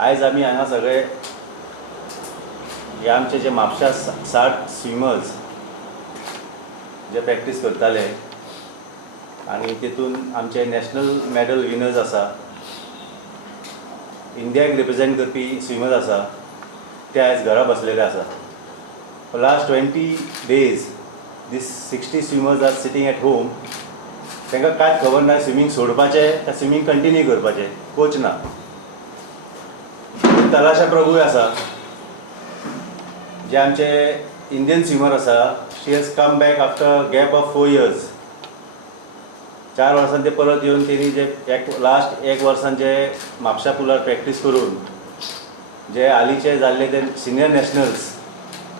आज आम्ही हांगा सगळे हे आमचे जे म्हापशा 60 स्विमर्स जे प्रॅक्टीस करताले आणि तितून आमचे नॅशनल मेडल विनर्स आसा, इंडियाक रिप्रेझेंट करपी स्विमर्स आसा, ते आज घरा बसलेले आसा. For last 20 days these 60 swimmers are sitting at home. तांकां कांयच खबर ना स्विमींग सोडपाचें काय स्विमींग कंटिन्यू करपाचें, कोच ना. तलाशा प्रभूय आसा जे आमचे इंडियन स्विमर आसा. She has come back after gap of 4 years. 4 वर्सां ते परत येवन तेणी जे लास्ट 1 वर्सान जे म्हापशा पुलार प्रॅक्टीस करून जे हालींचे जाल्ले ते सिनियर नॅशनल्स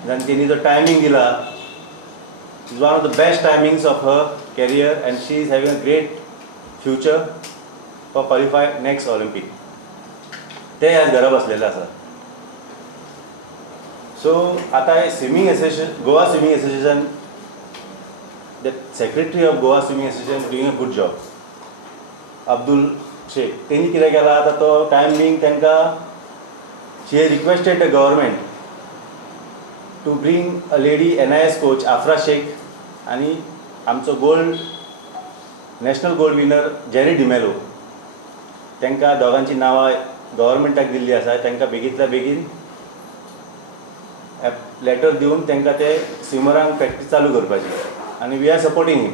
जावन तेणी जो टायमींग दिला is one of the best timings of her career and she is having a great future for qualify next Olympic. ते आज घरा बसलेले आसा. सो आता swimming association, Goa swimming association, the secretary of Goa swimming association doing a good job. Abdul Shaikh तेणी कितें केला आता तो टायम बींग तांकां she has requested the government to bring a lady NIS coach Afra Shaikh आणि आमचो national gold winner Jerry D'Mello. तांकां दोगांची नांवां गव्हर्मेंटाक दिल्ली आसा. तांकां बेगींतल्या बेगीन लेटर दिवन तांकां ते स्विमरांक प्रॅक्टीस चालू करपाची आनी वी आर सपोर्टींग हिम.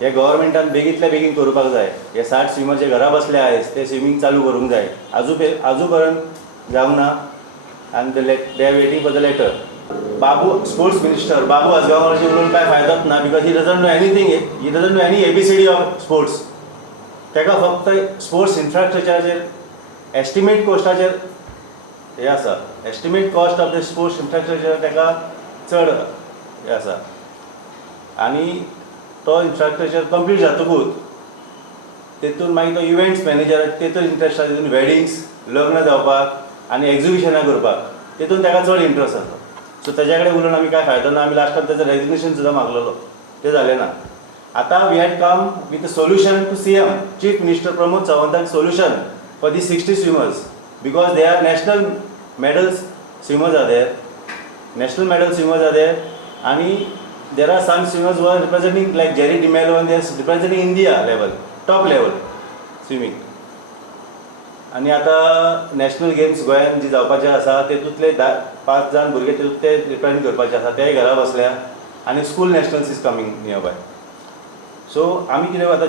हे गव्हर्मेंटान बेगींतल्या बेगीन करपाक जाय. हे 60 स्विमर जे घरा बसले आयज ते स्विमींग चालू करूंक जाय. आजू पर्यंत जावंक ना and they are waiting for the letter. Babu, sports minister, Babu Asgaonkarची उलोवन काय फायदाच ना because he doesn't know anything. He doesn't know any ABCD of sports. ताका फक्त स्पोर्ट्स इन्फ्रास्ट्रक्चराचेर एस्टिमेट कॉस्टाचेर हे आसा. Estimate cost of the sports infrastructure ताका चड हे आसा आनी तो इन्फ्रास्ट्रक्चर कंप्लीट जातकूच तेतून मागीर तो इव्हेंट्स मॅनेजर तेतून इंट्रस्ट आसा. तेतून वेडिंग्स, लग्न जावपाक आनी एग्जिबिशनां करपाक तेतून ताका चड इंट्रस्ट आसा. सो तेज्या कडेन उलोवन आमी काय फायदो ना. आमी लास्टाक तेजो रेजिग्नेशन सुद्दां मागलेलो, तें जालें ना. आतां we had come with a solution to CM, chief minister Pramod सावंताक सोल्युशन फॉर दी 60 swimmers because they are national medals swimmers are there. National medal swimmers are there आनी there are some swimmers were representing like Jerry D'Mello and they are representing India level, top level swimming. आनी आतां national games गोंयान जी जावपाचे आसा तेतूंतले 5 जाण भुरगे तेतूंत ते रिप्रेझेंट करपाचे आसा. तेय घरा बसल्या आनी school nationals is coming near by. So आमी कितें आतां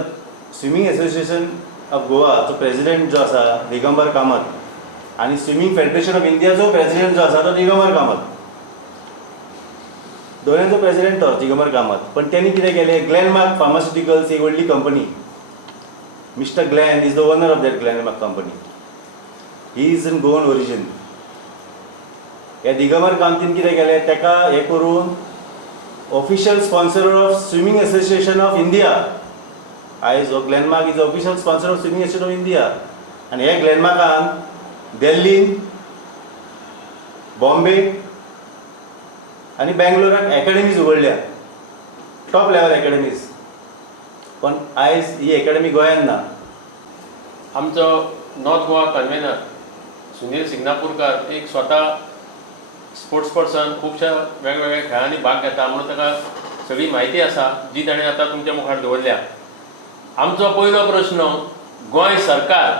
स्विमींग एसोसिएशन ऑफ गोवाचो प्रेजिडेंट जो आसा दिगंबर कामत आनी स्विमींग फेडरेशन ऑफ इंडियाचो प्रेजिडेंट जो आसा तो दिगंबर कामत. दोनांचो प्रेजिडेंट तो दिगंबर कामत. पण त्यांनी कितें केलें, ग्लॅनमार्क फार्मास्युटिकल्स ही व्हडली company, mister Glenn is the owner of that Glenmark company. He is in Goan origin. ह्या दिगंबर कामतीन कितें केलें, ताका हे करून official sponsor of swimming association of India. आयज हो Glenmark is official sponsor of swimming association of India. आनी हे ग्लॅनमार्कान दिल्लीन, बॉम्बे आनी बेंगलोराक एकेडमीज उगडल्या, टॉप लेवल एकेडमीज. पण आयज ही एकेडमी गोंयान ना. आमचो नॉर्थ गोवा कन्व्हेनर सुनील सिग्नापूरकार एक स्वता स्पोर्ट्स पर्सन, खुबशा वेगवेगळ्या खेळांनी भाग घेता म्हणून ताका सगळी म्हायती आसा जी ताणें आतां तुमच्या मुखार दवरल्या. आमचो पयलो प्रश्न, गोंय सरकार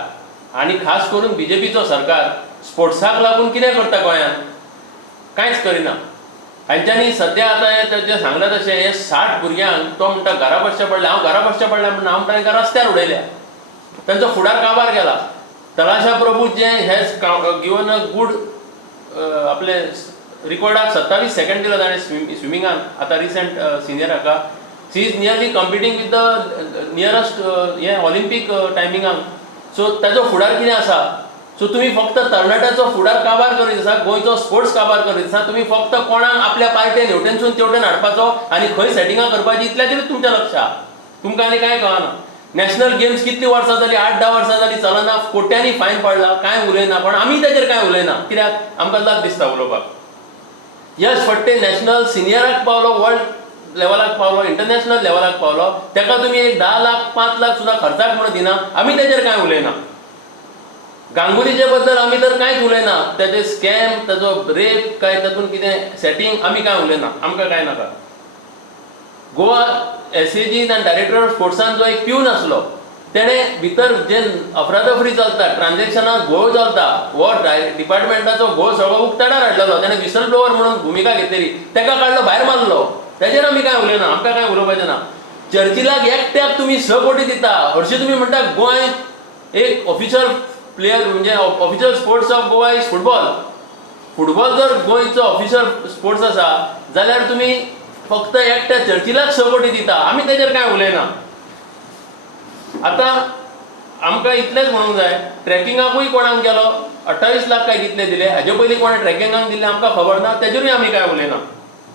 आनी खास करून BJPचो सरकार स्पोर्ट्साक लागून कितें करता गोंयांत? कांयच करिना. हांच्यांनी सद्या आतां तेजें सांगलां तशें हे 60 भुरग्यांक तो म्हणटा घरा बसचें पडलें. हांव घरा बसचें पडलें म्हणून हांव म्हणटा तांकां रस्त्यार उडयल्या. तांचो फुडार काबार केला. तलाशा प्रभू जे हॅज गिवन अ गुड आपले रिकॉर्डाक 27 सेकंड दिला ताणें स्विमिंगान आतां रिसेंट सिनियर हाका. She is nearly competing with the nearest हे ऑलिंपीक टायमिंगाक. सो ताजो फुडार कितें आसा? सो तुमी फक्त तरणाट्याचो फुडार काबार करीत आसा, गोंयचो स्पोर्ट्स काबार करीत आसा. तुमी फक्त कोणाक आपल्या पार्टेन हेवटेनसून तेवटेन हाडपाचो आनी खंय सेटिंगां करपाची इतल्याचेरूच तुमचें लक्ष आहा. तुमकां आनी कांय कळना. नॅशनल गेम्स कितली वर्सां जाली, 8-10 वर्सां जाली चलना, कोट्यांनी फायन पडला, कांय उलयना. पण आमी ताचेर कांय उलयना. कित्याक आमकां लाज दिसता उलोवपाक. यश फडटे नॅशनल सिनियराक पावलो, वर्ल्ड लेवलाक पावलो, इंटरनॅशनल लेवलाक पावलो. ताका तुमी एक 10 लाख 5 लाख सुद्दां खर्चाक म्हणून दिना. आमी ताचेर कांय उलयना. गांगुलीचे बद्दल आमी तर कांयच उलयना, तेजे स्कॅम, ताजो रेप काय तातूंत कितें सेटींग आमी कांय उलयना, आमकां कांय नाका. गोवा एसएजीन आनी डायरेक्टर ऑफ स्पोर्ट्सान जो एक प्यून आसलो, तेणें भितर जे अफरातफरी चलता, ट्रान्झॅक्शनाक घोळ चलता, हो डिपार्टमेंटाचो घोळ सगळो उक्ताडार हाडलेलो, तेणें विसल ब्लोवर म्हणून भुमिका घेतलेली, तेका काडलो भायर मारलो. तेजेर आमी कांय उलयना, आमकां कांय उलोवपाचें ना. चर्चिलाक एकट्याक तुमी 6 कोटी दिता, हरशीं तुमी म्हणटा गोंय एक ऑफिशियल प्लेयर म्हणजे official sports of Goa is football. Football जर गोंयचो ऑफिशियल स्पोर्ट्स आसा जाल्यार तुमी फक्त एकट्या चर्चिलाक 6 कोटी दिता, आमी तेजेर कांय उलयना. आतां आमकां इतलेंच म्हणूंक जाय, ट्रॅकिंगाकूय कोणाक गेलो 28 लाख काय कितले दिले, हाजे पयलीं कोणें ट्रॅकिंगाक दिले आमकां खबर ना, तेजेरूय आमी कांय उलयना.